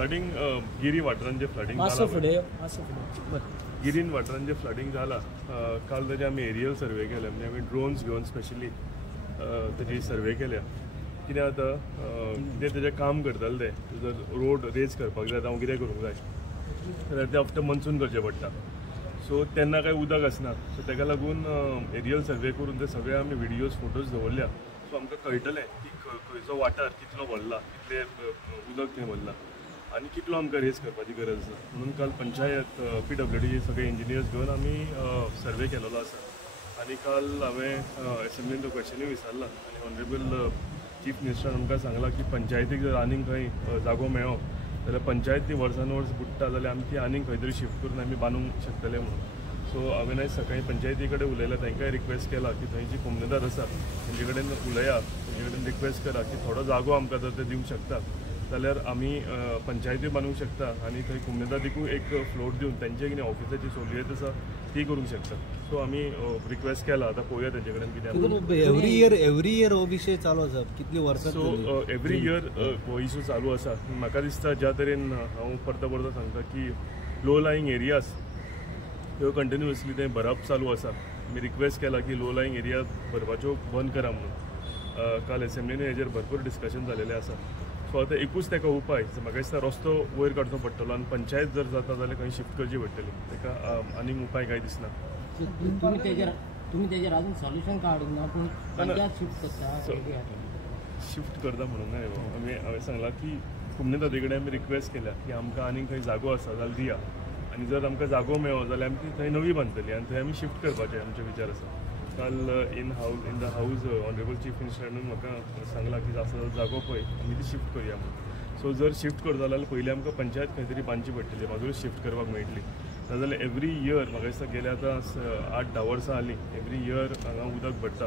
flooding गिरी वाठारांत जे flooding green वाठारांत जे फ्लडिंग जाला काल ताजे आमी एरियल सर्वे केले म्हणजे आमी ड्रोन्स घेवन स्पेशली ताजी सर्वे केल्या कितें जाता कितें तेजें काम करताले ते जर रोड रेज करपाक जाय हांव कितें करूंक जाय जाल्यार ते आफ्टर मनसून करचें पडटा सो तेन्ना कांय उदक आसना सो ताका लागून एरियल सर्वे करून ते सगळे आमी व्हिडियोज फोटोज दवरल्या सो आमकां कळटलें की खंयचो वाठार कितलो व्हडला कितलें उदक थंय व्हरला आनी कितलो आमकां रेज करपाची गरज आसा म्हणून काल पंचायत PWD सगळे इंजिनियर्स घेवन आमी सर्वे केलेलो आसा आनी काल हांवें एसेंब्लीन तो क्वेश्चनूय विचारला आनी ऑनरेबल चीफ मिनिस्टरान आमकां सांगलां की पंचायतीक जर आनीक खंय जागो मेळ्ळो जाल्यार पंचायत ती वर्सान वर्स बुडटा जाल्यार आमी ती आनीक खंय तरी शिफ्ट करून आमी बांदूंक शकतले म्हणून सो हांवें आयज सकाळीं पंचायती कडेन उलयलां तांकांय रिक्वेस्ट केला की थंय जी कोमनेदार आसा तेंचे कडेन उलया तेंचे कडेन रिक्वेस्ट करा की थोडो जागो आमकां जर ते दिवंक शकता जाल्यार आमी पंचायती बांदूंक शकता आनी थंय कोमनेदारीकूय एक फ्लोट दिवन तेंचे कितें ऑफिसाची सोलियत आसा ती करूंक शकता सो आमी रिक्वेस्ट केला आतां पळोवया तेंचे कडेन कितें एवरी इयर हो विशय चालू आसा कितली वर्सां सो एवरी इयर हो इशू चालू आसा म्हाका दिसता ज्या तरेन हांव परतो परतो सांगता की लो लायंग एरियाज ह्यो कंटिन्युअसली ते भरप चालू आसा आमी रिक्वेस्ट केला की लो लायंग एरिया भरपाच्यो बंद करा म्हणून काल एसेंब्लीन हेजेर भरपूर डिस्कशन जालेलें आसा सो आतां एकूच ताका उपाय म्हाका दिसता रस्तो वयर काडचो पडटलो आनी पंचायत जर जाता जाल्यार खंय शिफ्ट करची पडटली ताका आनीक उपाय कांय दिसना तुम्ही तेजेर अजून सोल्युशन काडूंक ना पूण पंचायत शिफ्ट करता म्हणून ना हांवें सांगलां की कोमनेदारी कडेन आमी रिक्वेस्ट केल्या की आमकां आनीक खंय जागो आसा जाल्यार दिया आनी जर आमकां जागो मेळ्ळो जाल्यार आमी ती थंय नवी बांदतली आनी थंय आमी शिफ्ट करपाचें आमचे विचार आसा काल in the house honourable chief मिनिस्टरान म्हाका सांगलां की आसा जागो पळय आमी ती शिफ्ट करया म्हणून सो जर शिफ्ट करता जाल्यार पयलीं आमकां पंचायत खंय तरी बांदची पडटली मागीर शिफ्ट करपाक मेळटली नाजाल्यार एवरी इयर म्हाका दिसता गेले आतां 8-10 वर्सां जालीं एवरी इयर हांगा उदक भरता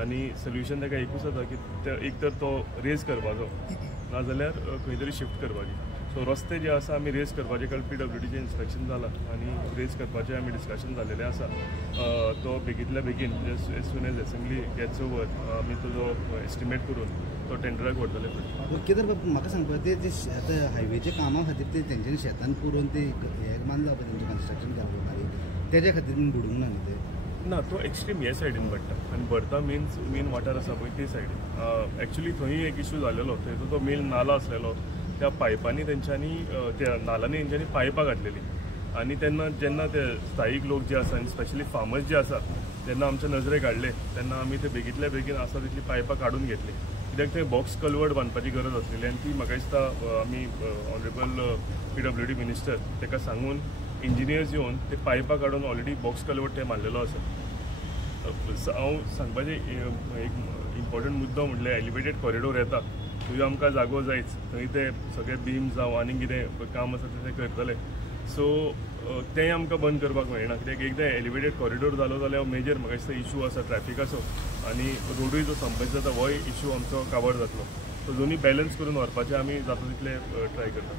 आनी सोल्युशन ताका एकूच जाता की एक तर तो रेज करपाचो नाजाल्यार खंय तरी शिफ्ट करपाची सो रस्ते जे आसा आमी रेज करपाचे काल PWDचें इन्स्पेक्शन जालां आनी रेज करपाचें आमी डिस्कशन जाल्लेलें आसा तो बेगींतल्या बेगीन as soon as assembly gets over आमी तुजो एस्टिमेट करून तो टेंडराक व्हरतले पडटा कितें म्हाका सांगपा ते आतां हायवेच्या कामा खातीर ते तेंच्यांनी शेतान पुरोवन ते हे बांदला पळय तेंचें कन्स्ट्रक्शन जालें तेज्या खातीर बुडूंक ना न्ही ते ना तो एक्स्ट्रीम हे सायडीन पडटा आनी भरता मेन वाठार आसा पळय ते सायडीन एक्चुली थंय एक इशू जालेलो थंयचो तो मेन नाला आसलेलो त्या पायपांनी तेंच्यांनी त्या नालांनी तेंच्यांनी पायपां घातलेली आनी तेन्ना जेन्ना ते स्थायीक लोक जे आसा आनी स्पेशली फार्मर्स जे आसा तेन्ना आमच्या नजरेक हाडले तेन्ना आमी ते बेगींतल्या बेगीन आसा तितली पायपां काडून घेतली कित्याक थंय बॉक्स कल्वर्ट बांदपाची गरज आसलेली आनी ती म्हाका दिसता आमी ऑनरेबल PWD मिनिस्टर ताका सांगून इंजिनियर्स येवन ते पायपां काडून ऑलरेडी बॉक्स कल्वर्ट ते मारलेलो आसा हांव सांगपाचें एक इम्पॉर्टंट मुद्दो म्हणल्यार एलिवेटेड कॉरिडोर येता थंय आमकां जागो जायच थंय ते सगळे बीम जावं आनी कितें काम आसा ते करतले सो तें आमकां बंद करपाक मेळना कित्याक एकदां एलिवेटेड कॉरिडोर जालो जाल्यार मेजर म्हाका दिसता इशू आसा ट्रॅफिकाचो आनी रोडूय जो संपर्क जाता हो इशू आमचो काबार जातलो सो दोनी बॅलन्स करून व्हरपाचें आमी जाता तितले ट्राय करता